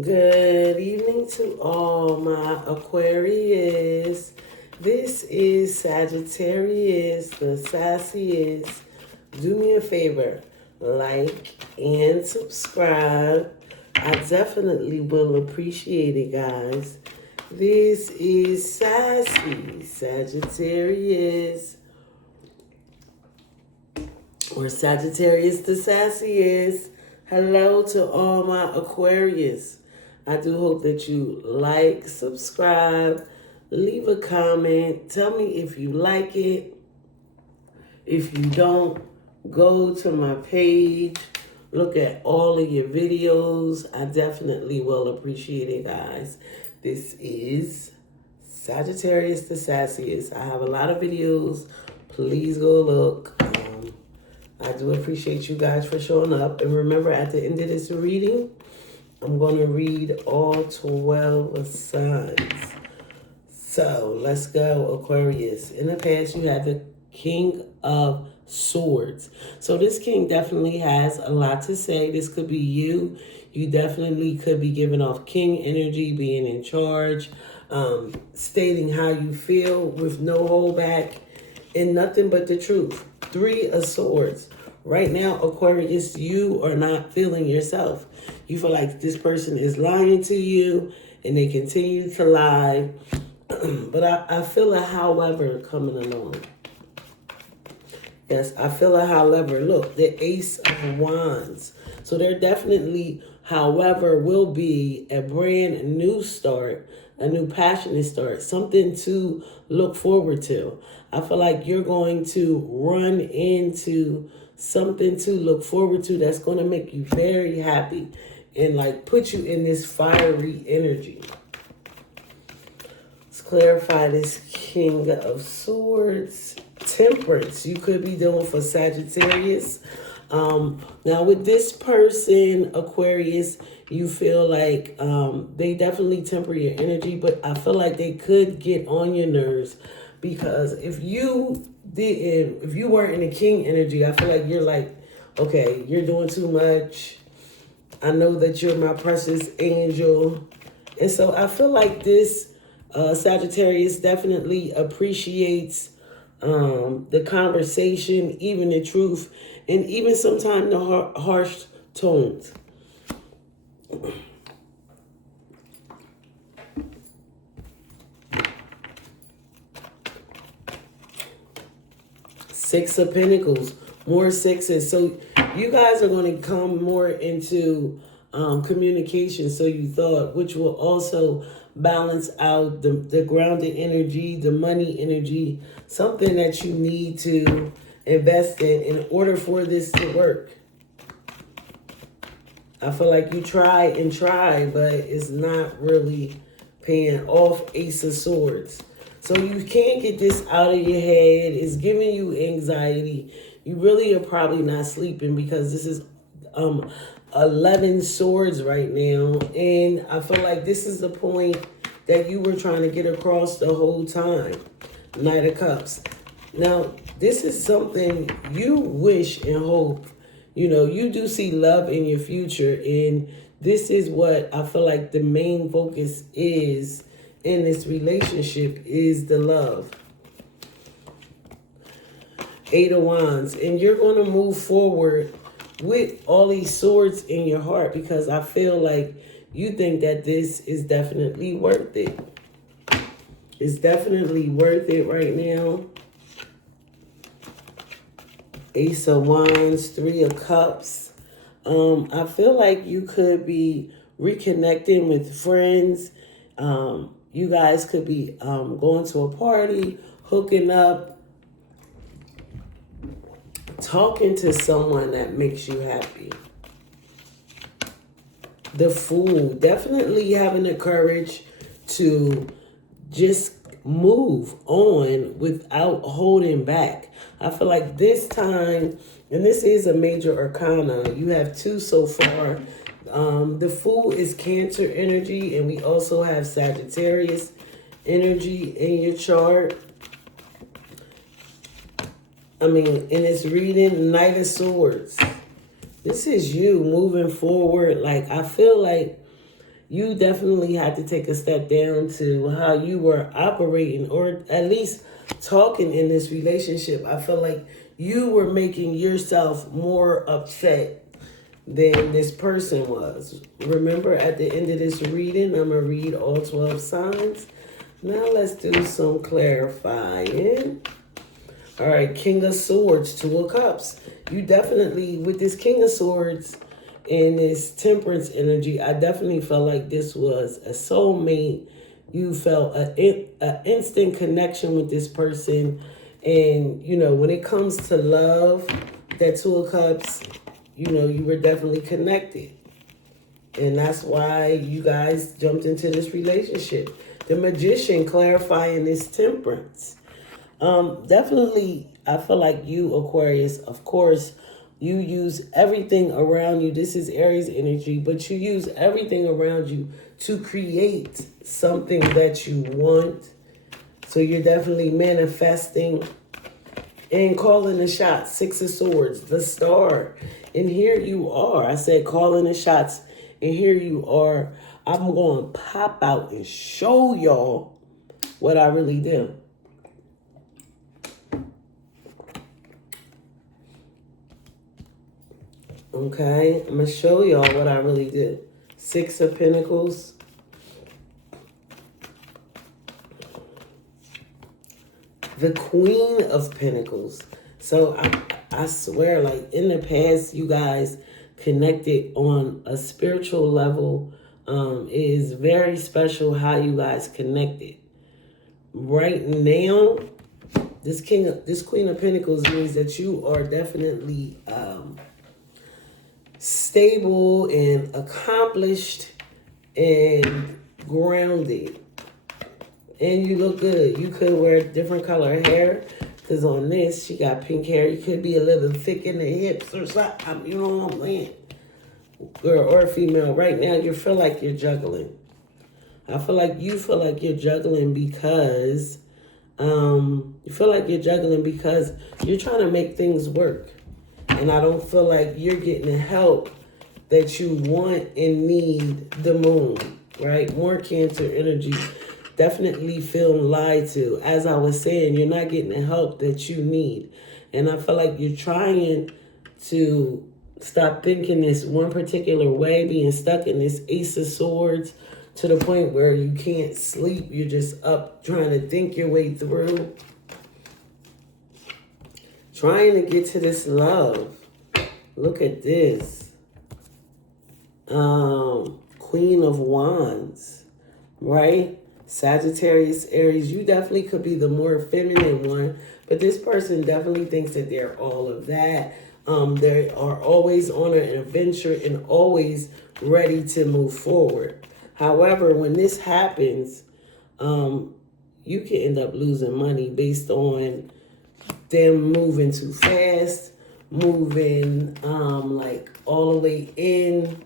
Good evening to all my Aquarius. This is Sagittarius, the sassiest. Do me a favor, like and subscribe. I definitely will appreciate it, guys. This is Sassy Sagittarius, or Sagittarius the sassiest. Hello to all my Aquarius. I do hope that you like, subscribe, leave a comment. Tell me if you like it. If you don't, go to my page. Look at all of your videos. I definitely will appreciate it, guys. This is Sagittarius the sassiest. I have a lot of videos. Please go look. I do appreciate you guys for showing up. And remember, at the end of this reading, I'm going to read all 12 signs. So let's go, Aquarius. In the past, you had the King of Swords. So this king definitely has a lot to say. This could be you. You definitely could be giving off king energy, being in charge, stating how you feel with no holdback and nothing but the truth. 3 of Swords. Right now, Aquarius, you are not feeling yourself. You feel like this person is lying to you and they continue to lie. But I feel a however coming along. Yes, I feel a however. Look, the Ace of Wands. So there definitely, however, will be a brand new start, a new passionate start, something to look forward to. I feel like you're going to run into something to look forward to that's going to make you very happy and like put you in this fiery energy. Let's clarify this King of Swords. Temperance, you could be doing for Sagittarius. Now with this person, Aquarius, you feel like they definitely temper your energy, but I feel like they could get on your nerves because if you weren't in the king energy, I feel like you're like, okay, you're doing too much. I know that you're my precious angel. And so I feel like this Sagittarius definitely appreciates the conversation, even the truth, and even sometimes the harsh tones. Six of Pentacles, more sixes. So you guys are going to come more into communication, so you thought, which will also balance out the grounded energy, the money energy, something that you need to invest in order for this to work. I feel like you try and try, but it's not really paying off. Ace of Swords. So you can't get this out of your head. It's giving you anxiety. You really are probably not sleeping because this is 11 swords right now. And I feel like this is the point that you were trying to get across the whole time. Knight of Cups. Now, this is something you wish and hope. You know, you do see love in your future. And this is what I feel like the main focus is in this relationship is the love. 8 of Wands. And you're going to move forward with all these swords in your heart because I feel like you think that this is definitely worth it. It's definitely worth it right now. Ace of Wands, 3 of Cups. I feel like you could be reconnecting with friends. You guys could be going to a party, hooking up, talking to someone that makes you happy. The Fool, definitely having the courage to just move on without holding back. I feel like this time, and this is a major arcana, you have 2 so far. The Fool is Cancer energy, and we also have Sagittarius energy in your chart. In this reading, Knight of Swords. This is you moving forward. Like, I feel like you definitely had to take a step down to how you were operating, or at least talking in this relationship. I feel like you were making yourself more upset than this person was. Remember, at the end of this reading, I'm going to read all 12 signs. Now let's do some clarifying. All right, King of Swords, Two of Cups. You definitely, with this King of Swords and this Temperance energy, I definitely felt like this was a soulmate. You felt an instant connection with this person. And, you know, when it comes to love, that Two of Cups, you know, you were definitely connected. And that's why you guys jumped into this relationship. The Magician, clarifying this Temperance. Definitely, I feel like you, Aquarius, of course, you use everything around you. This is Aries energy, but you use everything around you to create something that you want. So you're definitely manifesting and calling the shots. Six of Swords, the Star. And here you are. I said calling the shots, and here you are. I'm going to pop out and show y'all what I really do. Okay, I'm going to show y'all what I really did. Six of Pentacles. The Queen of Pentacles. So I swear, like in the past, you guys connected on a spiritual level. It is very special how you guys connected. Right now, this Queen of Pentacles means that you are definitely stable and accomplished and grounded. And you look good. You could wear different color hair, because on this, she got pink hair. You could be a little thick in the hips or something. You know what I'm saying? Girl or female, right now, you feel like you're juggling. I feel like you feel like you're juggling because you're trying to make things work. And I don't feel like you're getting the help that you want and need. The Moon, right? More Cancer energy. Definitely feeling lied to. As I was saying, you're not getting the help that you need. And I feel like you're trying to stop thinking this one particular way, being stuck in this Ace of Swords to the point where you can't sleep. You're just up trying to think your way through. Trying to get to this love. Look at this. Queen of Wands, right? Sagittarius, Aries, you definitely could be the more feminine one, but this person definitely thinks that they're all of that. They are always on an adventure and always ready to move forward. However, when this happens, you can end up losing money based on them moving too fast, moving like all the way in.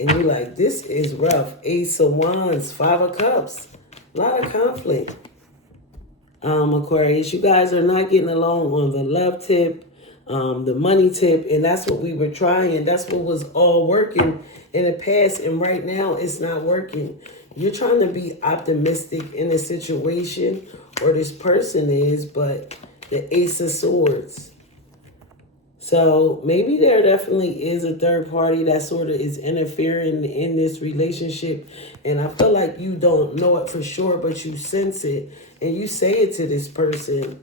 And you're like, this is rough. Ace of Wands, Five of Cups. A lot of conflict. Aquarius, you guys are not getting along on the love tip, the money tip, and that's what we were trying. That's what was all working in the past, and right now it's not working. You're trying to be optimistic in a situation, or this person is, but the Ace of Swords. So maybe there definitely is a third party that sort of is interfering in this relationship. And I feel like you don't know it for sure, but you sense it. And you say it to this person.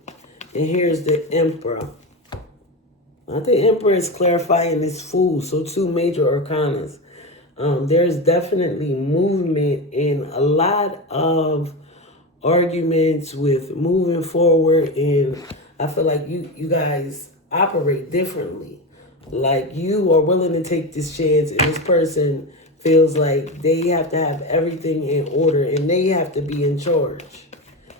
And here's the Emperor. I think Emperor is clarifying this Fool. So two major arcanas. There's definitely movement in a lot of arguments with moving forward. And I feel like you guys operate differently. Like you are willing to take this chance, and this person feels like they have to have everything in order and they have to be in charge.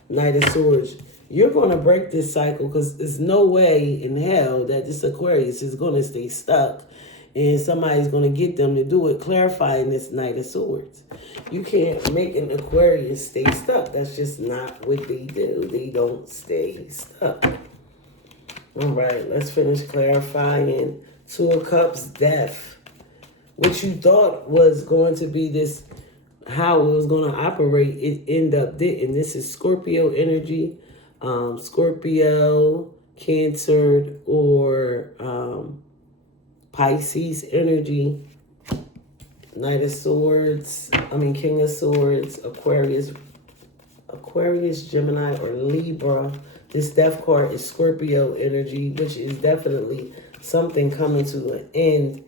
Knight of Swords. You're going to break this cycle, because there's no way in hell that this Aquarius is going to stay stuck and somebody's going to get them to do it. Clarifying this Knight of Swords. You can't make an Aquarius stay stuck. That's just not what they do. They don't stay stuck. All right, let's finish clarifying. Two of Cups, Death. What you thought was going to be this how it was going to operate, it ended up didn't. This is Scorpio energy, Scorpio, Cancer, or Pisces energy, Knight of Swords, King of Swords, Aquarius, Gemini, or Libra. This death card is Scorpio energy, which is definitely something coming to an end.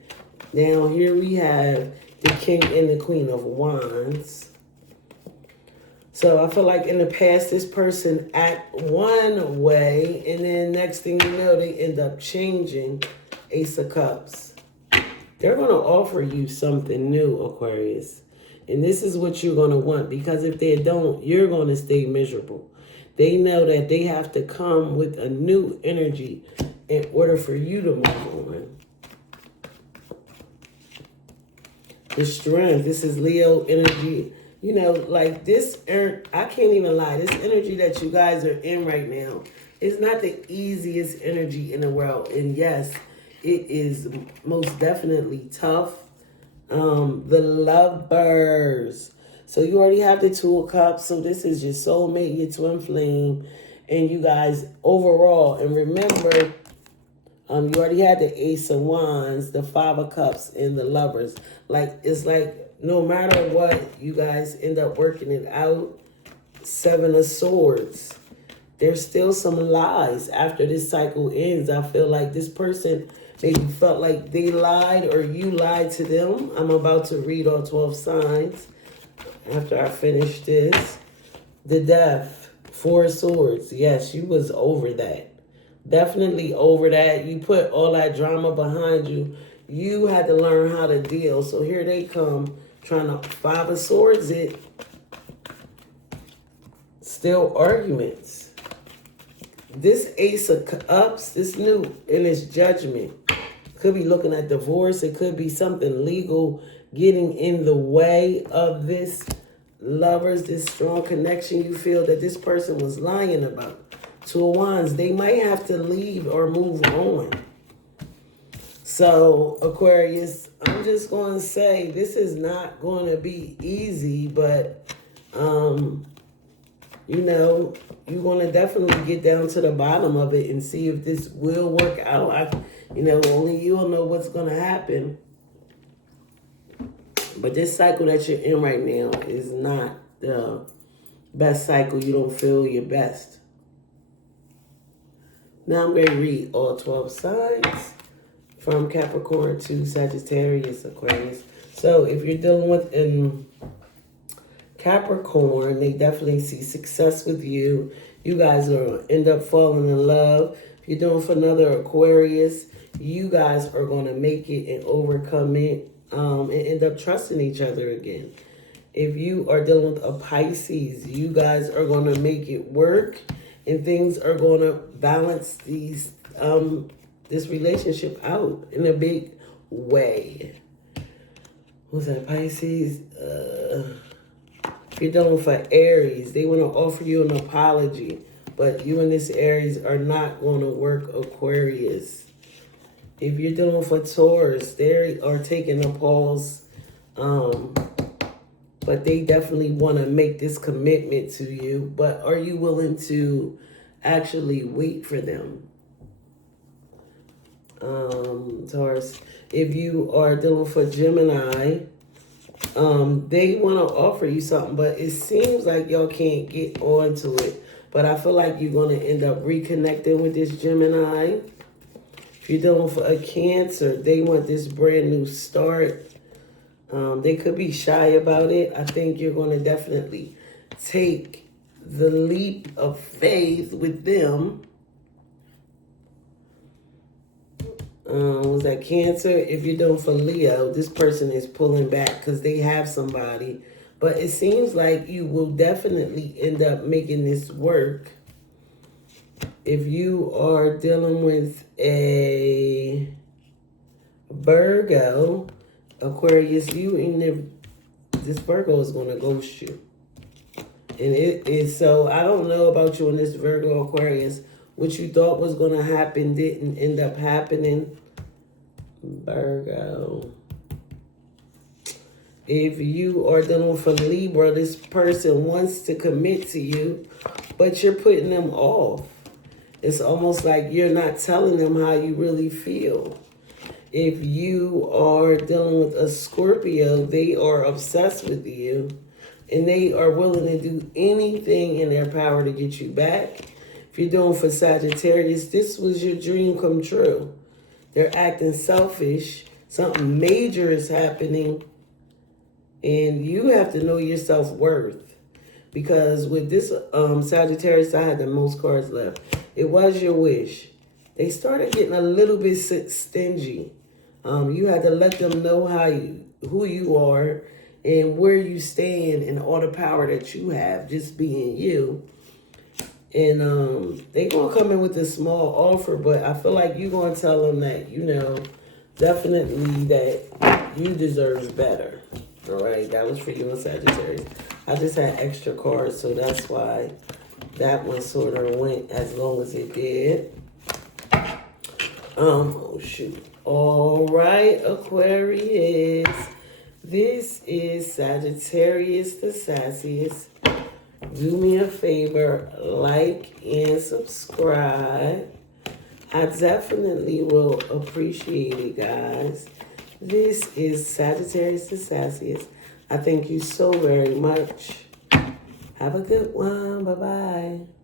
Now here we have the King and the Queen of Wands. So I feel like in the past, this person act one way, and then next thing you know, they end up changing. Ace of Cups. They're going to offer you something new, Aquarius. And this is what you're going to want, because if they don't, you're going to stay miserable. They know that they have to come with a new energy in order for you to move on. The Strength. This is Leo energy. You know, like this, I can't even lie. This energy that you guys are in right now is not the easiest energy in the world. And yes, it is most definitely tough. The Lovers. So you already have the Two of Cups. So this is your soulmate, your twin flame. And you guys overall, and remember, you already had the Ace of Wands, the Five of Cups, and the Lovers. Like, it's like no matter what, you guys end up working it out. Seven of Swords. There's still some lies after this cycle ends. I feel like this person maybe felt like they lied or you lied to them. I'm about to read all 12 signs after I finish this. The Death. Four of Swords. Yes, you was over that. Definitely over that. You put all that drama behind you. You had to learn how to deal. So here they come trying to Five of Swords it. Still arguments. This Ace of Cups, this new in its judgment. Could be looking at divorce. It could be something legal getting in the way of this Lovers, this strong connection you feel that this person was lying about. Two of Wands, they might have to leave or move on. So, Aquarius, I'm just going to say this is not going to be easy, but, you know, you're going to definitely get down to the bottom of it and see if this will work out. Only you'll know what's going to happen. But this cycle that you're in right now is not the best cycle. You don't feel your best. Now I'm going to read all 12 signs from Capricorn to Sagittarius, Aquarius. So if you're dealing with Capricorn, they definitely see success with you. You guys are going to end up falling in love. If you're doing for another Aquarius, you guys are going to make it and overcome it and end up trusting each other again. If you are dealing with a Pisces, you guys are going to make it work and things are going to balance these this relationship out in a big way. What's that, Pisces? If you're dealing for Aries, they want to offer you an apology, but you and this Aries are not going to work, Aquarius. If you're dealing for Taurus, they are taking a pause, but they definitely want to make this commitment to you. But are you willing to actually wait for them? Taurus, if you are dealing for Gemini, they want to offer you something, but it seems like y'all can't get onto it. But I feel like you're going to end up reconnecting with this Gemini. If you're dealing for a Cancer, they want this brand new start. They could be shy about it. I think you're going to definitely take the leap of faith with them. Was that Cancer? If you're doing for Leo, this person is pulling back because they have somebody. But it seems like you will definitely end up making this work. If you are dealing with a Virgo, Aquarius, this Virgo is going to ghost you. And it is so, I don't know about you and this Virgo, Aquarius. What you thought was going to happen didn't end up happening. Virgo. If you are dealing with a Libra, this person wants to commit to you, but you're putting them off. It's almost like you're not telling them how you really feel. If you are dealing with a Scorpio, they are obsessed with you and they are willing to do anything in their power to get you back. If you're doing for Sagittarius, this was your dream come true. They're acting selfish. Something major is happening. And you have to know your self-worth. Because with this Sagittarius, I had the most cards left. It was your wish. They started getting a little bit stingy. You had to let them know who you are and where you stand and all the power that you have, just being you. And they're going to come in with a small offer, but I feel like you're going to tell them that, definitely that you deserve better. All right, that was for you and Sagittarius. I just had extra cards, so that's why that one sort of went as long as it did. Oh, shoot. All right, Aquarius. This is Sagittarius the Sassiest. Do me a favor, like and subscribe. I definitely will appreciate it, guys. This is Sagittarius the Sassiest. I thank you so very much. Have a good one. Bye-bye.